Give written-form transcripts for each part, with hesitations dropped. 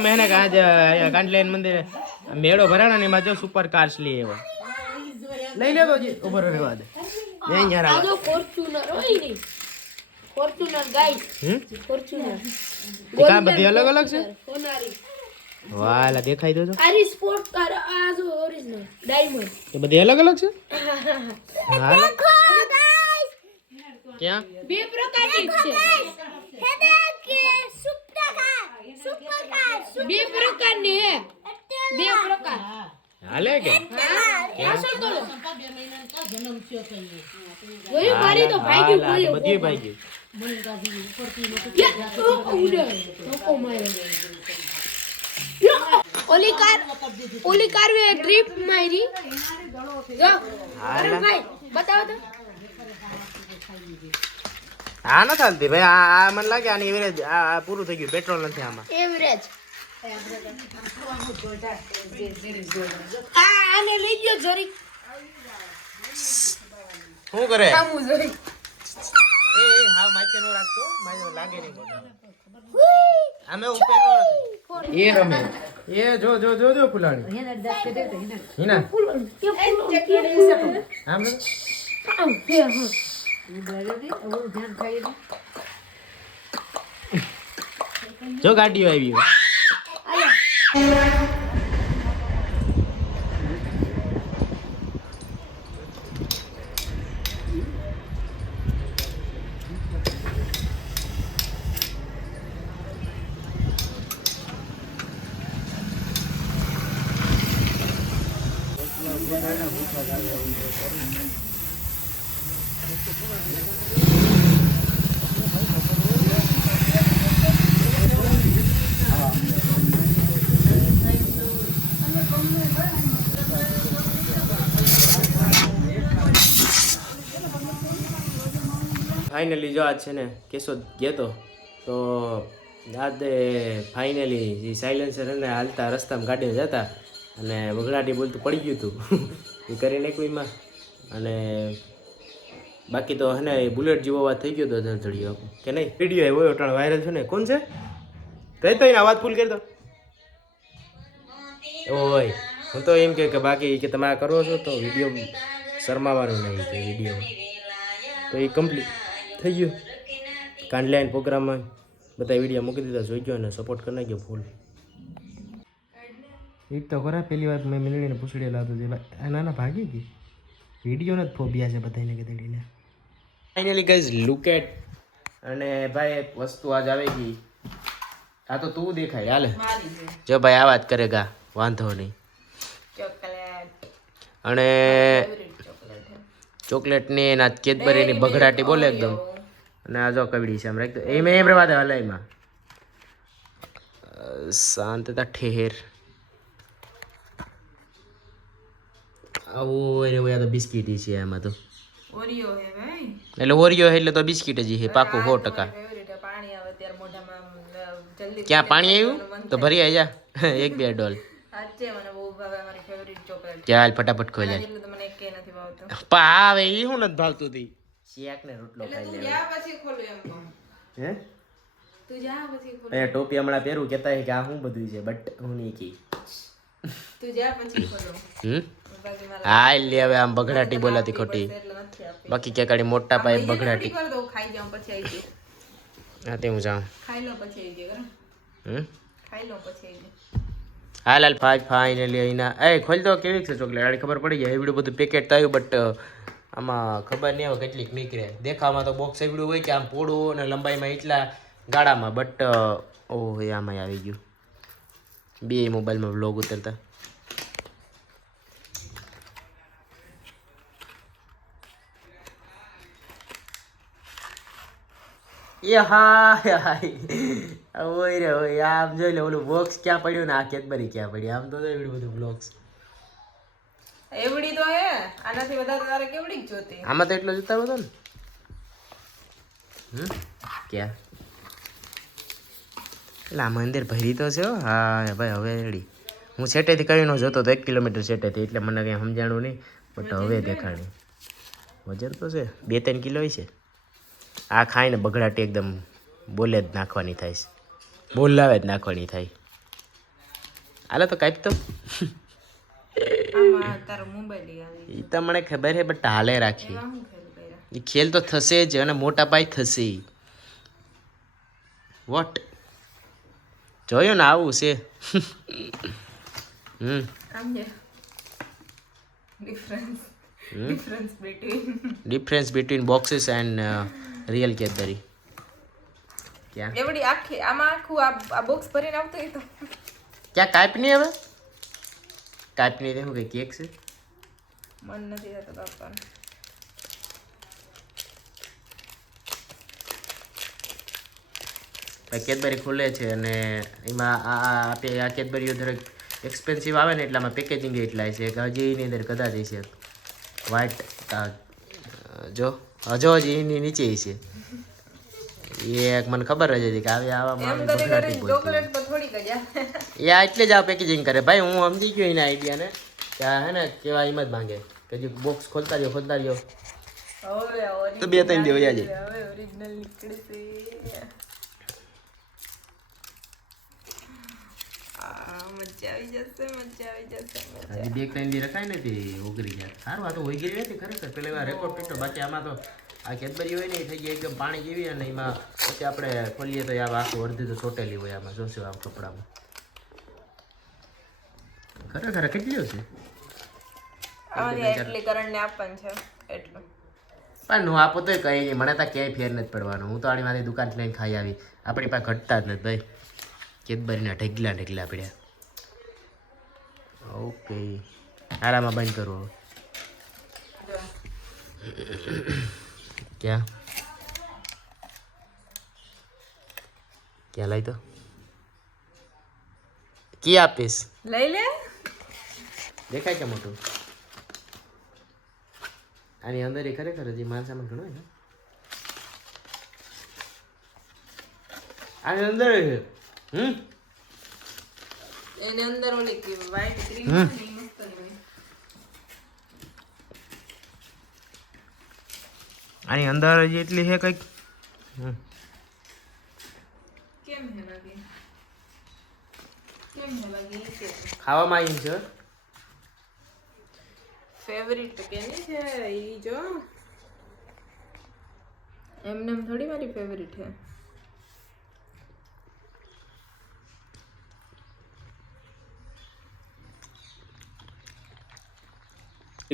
मैंने कहा कांडलेन मंदिर मेड़ो भराना ने में जो सुपर कार्स लिए वो नहीं ले तो जी ऊपर रहवा दे यहीं यार आ जो फॉर्च्यूनर होई नहीं फॉर्च्यूनर गाइस फॉर्च्यूनर का बધી अलग अलग છે સોનારી વાલા દેખાઈ દો તો આરી સ્પોર્ટ કાર આ જો ઓરિજિનલ ડાયમંડ એ બધી અલગ અલગ છે देखो गाइस क्या બે પ્રકારની છે હેડેક કે સુપર કાર બે પ્રકારની હે બે પ્રકાર હાલે કે આસર તો ગોરી મારી તો ભાઈ ગયું કોઈ બધી ભાઈ ગઈ ઓલી કાર વે ડ્રિફ્ટ મારી જો અરે ભાઈ બતાવો તો આ ન ચાલતી ભાઈ આ મને લાગે આની એવરેજ આ પૂરું થઈ ગયું પેટ્રોલ નથી આમાં એવરેજ આને લઈ ગયો જરી શું કરે કામું જરી એ હા માઈકે નો રાખતો માઈકે લાગે નહીં આમે ઉપર નો રાખે એ રમે એ જો જો જો જો ફુલાણી હિના કે આમ આમ કે જો ગાડીઓ આવી ફાઇનલી જો આજ છે ને કેશોદ ગયો તો આજ ફાઇનલી જે સાયલેન્સર અને હાલતા રસ્તામાં ગાડીઓ જતા અને વગડાટી બોલતું પડી ગયું હતું એ કરી નાખ્યું એમાં અને બાકી તો હે ને બુલેટ જેવો અવાજ થઈ ગયો હતો ધડધડિયો કે નહીં વિડીયો એવો અટાણ વાયરલ છે ને કોણ છે કહી તો એને અવાજ ફૂલ કરી દો ઓય હું તો એમ કે બાકી કે તમે આ કરો છો તો વિડીયો શરમાવાનું નહીં કે વિડીયો તો એ કમ્પ્લીટ થઈ ગયું કાંડલાઈન પ્રોગ્રામમાં બધા વિડીયો મૂકી દીધા જોઈ ગયો અને સપોર્ટ કરી નાખ્યો ફૂલ એક તો ખરા પહેલી વાર મેં મિલડીને પૂછડી લાવતો છે ભાઈ નાના ભાગી ગઈ વિડીયોને જ ફોબિયા છે બધાને કીધડીને ફાઇનલી ગાઈઝ લુક એટ અને ભાઈ એક વસ્તુ આજ આવી ગઈ આ તો તું દેખાય હાલે જો ભાઈ આ વાત કરેગા વાંધો નહીં અને ચોકલેટની એના કેદબરીની બગડાટી બોલે એકદમ અને આ જો કવડી છે આમ રાખતો એ મેં એમ રવા દે હલાઈમાં શાંતતા ઠેર આવું રે તો બિસ્કિટ છે આમાં તો ઓરિયો હે ભાઈ એટલે ઓરિયો એટલે તો બિસ્કિટ જ છે પાકું 100% પાણી આવે ત્યારે મોઢામાં જલ્દી ક્યાં પાણી આવ્યું તો ભરી આવી જા એક બે ડોલ સાચે મને બહુ ભાવે મારી ફેવરિટ ચોકલેટ ચાલ ફટાફટ ખોઈ લે એટલે તો મને એક કે નથી ભાવતો પાવે ઈ હું નથી ભાવતું તી શેક ને રોટલો એટલે ખાઈ તું લે જા પછી ખોલું એમ કહું હે તું જા પછી ખોલું એ ટોપી હમણાં પહેરું કહેતા કે આ હું બધું છે બટ હું નહીં કી તું જા પછી ખોલું બાકી મારા હા લે હવે આમ બગડાટી બોલાતી ખોટી એટલે નથી આપી બાકી કે કાડી મોટા પાયે બગડાટી કર દો ખાઈ જાઉં પછી આવી જઈએ હા તે હું જાઉં ખાઈ લો પછી આવી જઈએ ખાઈ લો પછી આવી જઈએ હાલ હાલ ફાઇનલી અહીંના એ ખોલ દો કેવી છે ચોકલેટ આડી ખબર પડી જાય એવડું બધું પેકેટ તો આવ્યું બટ આમાં ખબર નહીં આવે કેટલીક નીકળે દેખાવામાં તો બોક્સ એવડું હોય કે આમ પોડું અને લંબાઈમાં એટલા ગાળામાં બટ ઓહ એ આમાં આવી ગયું બે મોબાઈલમાં વ્લોગ ઉતરતા એ હા ઓય રે ઓય આમ જોઈ લે ઓલું બોક્સ ક્યાં પડ્યું ને આ કેદબરી ક્યાં પડી આમ તો એવડું બધું બ્લોગ્સ એવડી તો હે આનાથી વધારે તારે કેવડી જ જોતી આમાં તો એટલો જોતા હતો ને ક્યાં એટલે આમાં અંદર ભરી તો છે હા ભાઈ હવે રેડી હું સેટેથી કરીને જોતો તો 1 કિલોમીટર સેટેથી એટલે મને કંઈ સમજાણું નહીં બટ હવે દેખાડ્યું વજન તો છે 2-3 કિલો છે આ ખાઈને બગડાટી એકદમ બોલે જ નાખવાની થાય છે બોલાવે જ નાખવાની થાય હાલો તો કાંઈક તો આમાં તારો મોબાઈલ આવી એ તો મને ખબર છે બટ હાલે રાખી એમાં હું ખેલ કર્યા એ ખેલ તો થશે જ અને મોટા પાયે થશે વોટ જોયું ને આવું છે સમજે difference difference between boxes and real Cadbury ક્યાં એવડી આખી આમાં આખું આ બોક્સ ભરીને આવતું હોય તો ક્યાં કાંઈપ નહીં હવે કાંઈપ નહીં શું કંઈ કેક છે મન નથી થતું બાપાને કેડબરી ખુલે છે અને એમાં આ કેડબરીઓ જરાક એક્સપેન્સિવ આવે ને એટલામાં પેકેજિંગ એટલા છે કે હજી એની અંદર કદાચ છે વ્હાઈટ જો હજો હજી એની નીચે છે એ એક મને ખબર જ હતી કે આવી આવામાં ચોકલેટ તો થોડીક જ આવે એ આ એટલે જ આ પેકેજિંગ કરે ભાઈ હું સમજી ગયો એના આઈડિયાને કે આ હે ને કેવા એમ જ માંગે કે જે બોક્સ ખોલતા રહ્યો હવે તો 2-3 દિવસ યાદ હવે ઓરિજિનલ નીકળે છે મજા આવી જશે હજી 2-3 દી રખાય ને તે ઓગળી જાય સારું આ તો ઓગળી નથી ખરેખર પેલા રેકોર્ડ તૂટો બાકી આમાં તો આ કેડબરી હોય ને એ થઈ ગઈ એકદમ પાણી જેવી અને એમાં પછી આપણે ખોલીએ તો આ આખું અડધી તો ચોટેલી હોય આમાં જોશું આમ કપડામાં ખરેખર કેટલી છે એટલી કરંટને આપવાનું છે એટલું પણ હું આપો તોય કંઈ નહીં મને તો ક્યાંય ફેર નથી પડવાનો હું તો આની મારી દુકાન લઈને ખાઈ આવી આપણી પાસે ઘટતા જ નથી ભાઈ કેડબરીના ઢગલા પડ્યા ઓકે આરામાં બંધ કરવો ક્યાં ક્યાં લઈ તો કી આપીશ લઈ લે દેખાય કે મોટું આની અંદર એ ખરેખર હજી માલ સામાન ઘણો છે આની અંદર એની અંદર ઓલી વ્હાઈટ ક્રીમ મસ્ત હોય આની અંદર હજી એટલી છે કંઈક કેમ હે લાગે ખાવામાં આવી છે ફેવરિટ તો કેની છે ઈ જો એમને થોડી મારી ફેવરિટ છે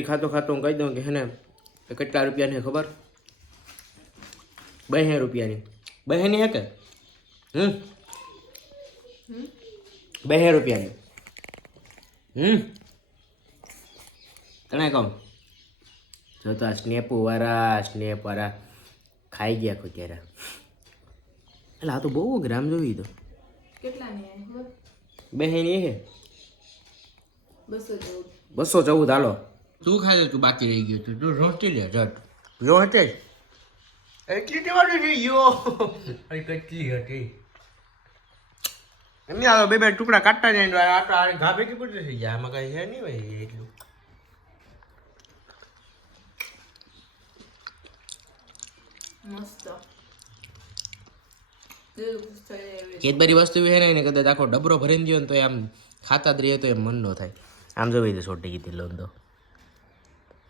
ખાતો હું કહી દઉં કે હે ને કેટલા રૂપિયાની ખબર 2 રૂપિયાની 2 હે કે 2 રૂપિયાની તને કહું જો તો આ સ્નેપ વાળા ખાઈ ગયા ખો ત્યારે એટલે આ તો બહુ ગ્રામ જોઈ તો કેટલાની હે 2 હે 214 214 હાલો તું ખાય તું બાકી રહી ગયું તું રોટી લે જટ રોટે એટલી દેવાની રહી ગયો અરે કેટલી હતી એમની આ બે ટુકડા કાઢતા જાય આ ઘા ભેગી પડી થઈ જાય આમાં કઈ છે નહીં ભાઈ એટલું મસ્ત કેડબરી વસ્તુ છે ને એને કદાચ આખો ડબરો ભરીને દો ને તો આમ ખાતા જ રહીએ તો એમ મન ન થાય આમ જોઈ દે છોટી ગીતી લોન તો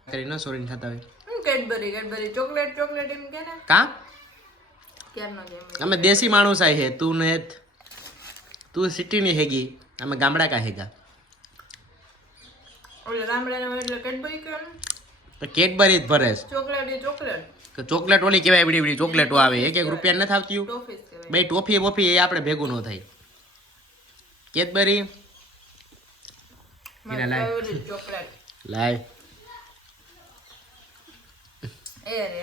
કરી ન સોરીને ખાતા હોય કેડબરી ચોકલેટ એમ કે ને કા ક્યારનો કેમ અમે દેશી માણસ આય હે તું ને તું સિટીની હેગી અમે ગામડા કા હેગા ઓલે ગામડાના એટલે કેડબરી કેમ તો કેડબરી જ ભરે ચોકલેટ ઓલી કહેવાય એવડી ચોકલેટો આવે 1 રૂપિયા નથી આવતી ટોફીસ કહેવાય બે ટોફી બોફી એ આપણે ભેગું ન થાય કેડબરી મારી ફેવરિટ ચોકલેટ લાય એ રે